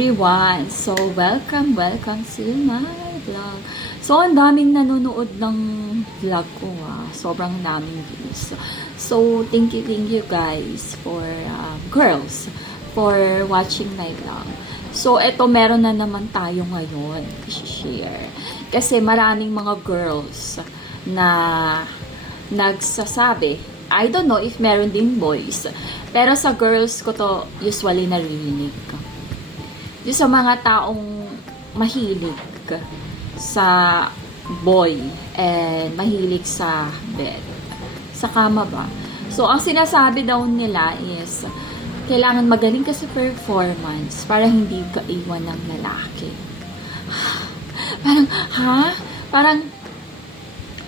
everyone! So, welcome to my vlog. So, ang daming nanonood ng vlog ko Sobrang daming views. So, thank you guys for, girls, for watching my vlog. So, eto meron na naman tayo ngayon i-share. Kasi maraming mga girls na nagsasabi, I don't know if meron din boys, pero sa girls ko to usually narinig. Yung sa mga taong mahilig sa boy and mahilig sa bed, sa kama ba. So, ang sinasabi daw nila is, kailangan magaling ka sa performance para hindi ka iwan ng lalaki. Parang, Parang,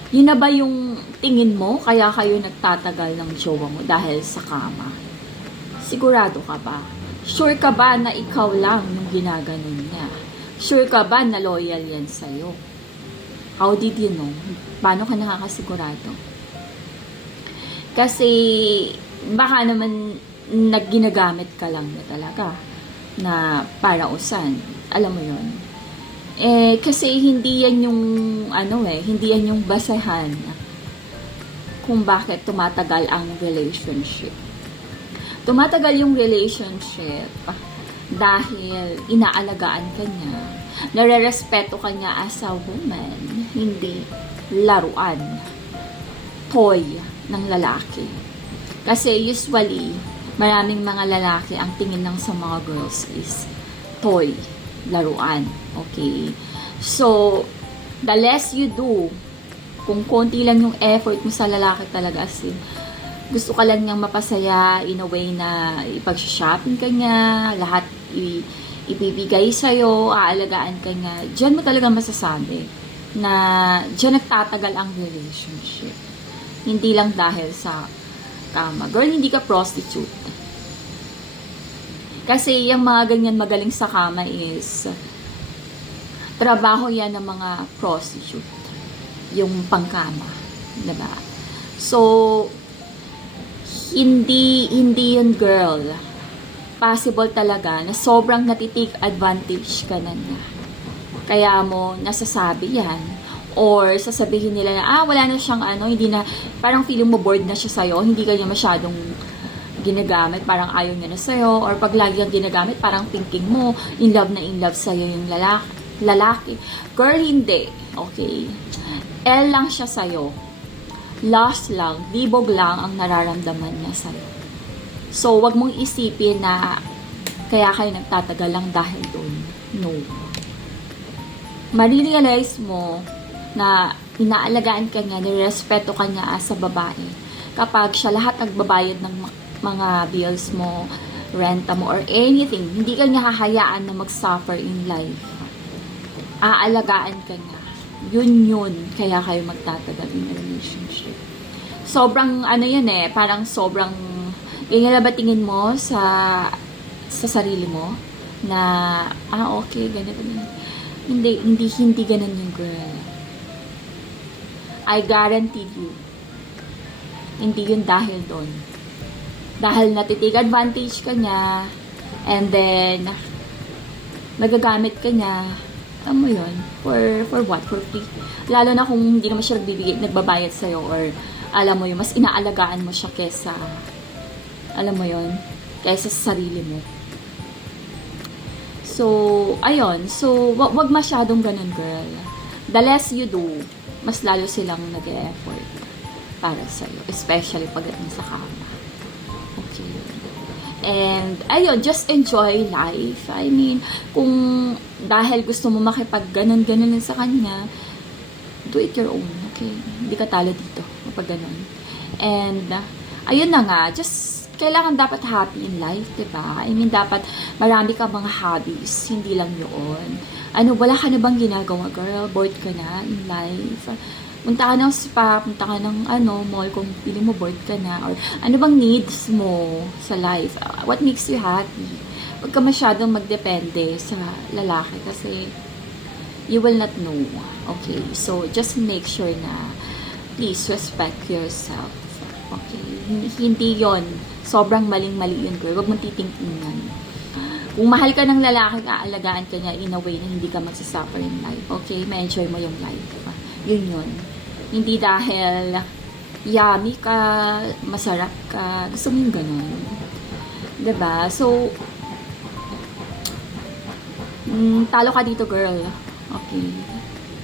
yun na ba yung tingin mo? Kaya kayo nagtatagal ng jowa mo dahil sa kama? Sigurado ka ba? Sure ka ba na ikaw lang yung ginaganon niya? Sure ka ba na loyal yan sa'yo? How did you know? Paano ka nakakasigurado? Kasi, baka naman nagginagamit ka lang na talaga na para usan. Alam mo yon. Kasi hindi yan yung hindi yan yung basehan kung bakit tumatagal ang relationship. Tumatagal yung relationship dahil inaalagaan ka niya, nare-respeto ka niya as a woman, hindi laruan, toy ng lalaki. Kasi usually, maraming mga lalaki ang tingin lang sa mga girls is toy, laruan. Okay? So, the less you do, kung konti lang yung effort mo sa lalaki talaga, as gusto ka lang niyang mapasaya in a way na ipag-shopping ka niya, lahat ibibigay sa'yo, aalagaan ka niya, diyan mo talaga masasabi na diyan nagtatagal ang relationship. Hindi lang dahil sa kama. Girl, hindi ka prostitute. Kasi yung mga ganyan magaling sa kama is trabaho yan ng mga prostitute. Yung pangkama. Diba? So, hindi yun girl. Possible talaga na sobrang natitake advantage ka na niya. Kaya mo nasasabi yan. Or sasabihin nila na, wala na siyang hindi na, parang feeling mo bored na siya sa'yo, hindi ka niya masyadong ginagamit, parang ayaw niya na sa'yo, or pag lagi kang ginagamit, parang thinking mo, in love sa'yo yung lalaki. Girl, hindi. Okay? L lang siya sa'yo. Lost lang, libog lang ang nararamdaman niya sa'yo. So, wag mong isipin na kaya kayo nagtatagal lang dahil doon. No. Marirealize mo na inaalagaan ka niya, nirespeto ka niya as a babae. Kapag siya lahat nagbabayad ng mga bills mo, renta mo, or anything, hindi ka niya hahayaan na mag-suffer in life. Aalagaan ka niya. Yun, kaya kayo magtatagal in a relationship. Sobrang, parang sobrang, ganyan ba tingin mo sa sarili mo? Na, okay, ganito. Hindi ganun yung girl. I guarantee you, hindi yun dahil doon. Dahil natitig advantage ka niya, and then, nagagamit ka niya, alam mo yun, for what? For free. Lalo na kung hindi naman siya nagbabayad sa'yo, or alam mo yun, mas inaalagaan mo siya kesa, alam mo yun, kesa sa sarili mo. So, ayun. So, wag masyadong ganun, girl. The less you do, mas lalo silang nag-e-effort para sa'yo. Especially pagdating sa kama. Okay. And, ayun, just enjoy life. I mean, kung dahil gusto mo makipag-ganon-ganon sa kanya, do it your own. Okay? Hindi ka talo dito kapag ganon. And, ayun na nga, just kailangan dapat happy in life, diba? I mean, dapat marami ka mga hobbies, hindi lang yun. Wala ka na bang ginagawa, girl? Bored ka na in life? Punta ka ng spa, punta ka ng mall kung feeling mo bored ka na, or ano bang needs mo sa life? What makes you happy? Huwag ka masyadong magdepende sa lalaki kasi you will not know. Okay? So, just make sure na please respect yourself. Okay? Hindi yon sobrang maling-mali yun, girl. Huwag mong titingnan. Kung mahal ka ng lalaki, aalagaan ka niya in a way na hindi ka magsasuffer in life. Okay? Ma-enjoy mo yung life. Yun yun. Hindi dahil yummy ka, masarap ka. Gusto mo yung ganun. Diba? So, talo ka dito, girl. Okay.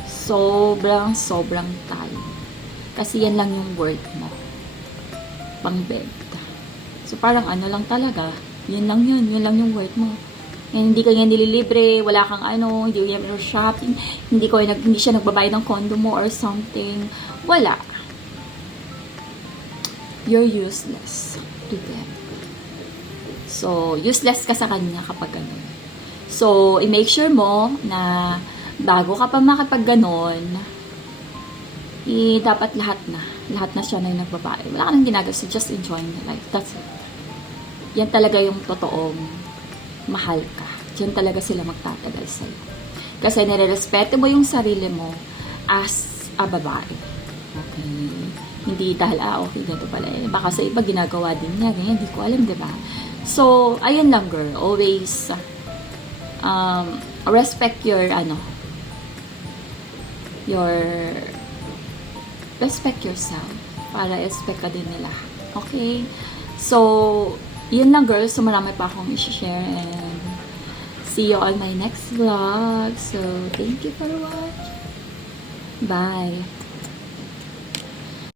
Sobrang talo. Kasi yan lang yung worth mo. Pang bed. So, parang ano lang talaga. Yun lang yung worth mo. And hindi ka nga nililibre, wala kang hindi ka nga shopping, hindi siya nagbabayad ng condo mo or something. Wala. You're useless to them. So, useless ka sa kanya kapag ganun. So, i-make sure mo na bago ka pa makapag ganun, dapat lahat na siya na yung nagbabayad. Wala ka nang ginagawa, so just enjoying the life. That's it. Yan talaga yung totoong mahal ka. Diyan talaga sila magtatagal sa'yo. Kasi nire-respeto mo yung sarili mo as a babae. Okay? Hindi dahil, okay, ganito pala. Baka sa iba ginagawa din niya. Ganyan, hindi ko alam, diba? So, ayun lang, girl. Always, respect respect yourself. Para respect ka din nila. Okay? So, yun lang, girls. So, marami pa akong i-share and see you on my next vlog. So, thank you for watching. Bye.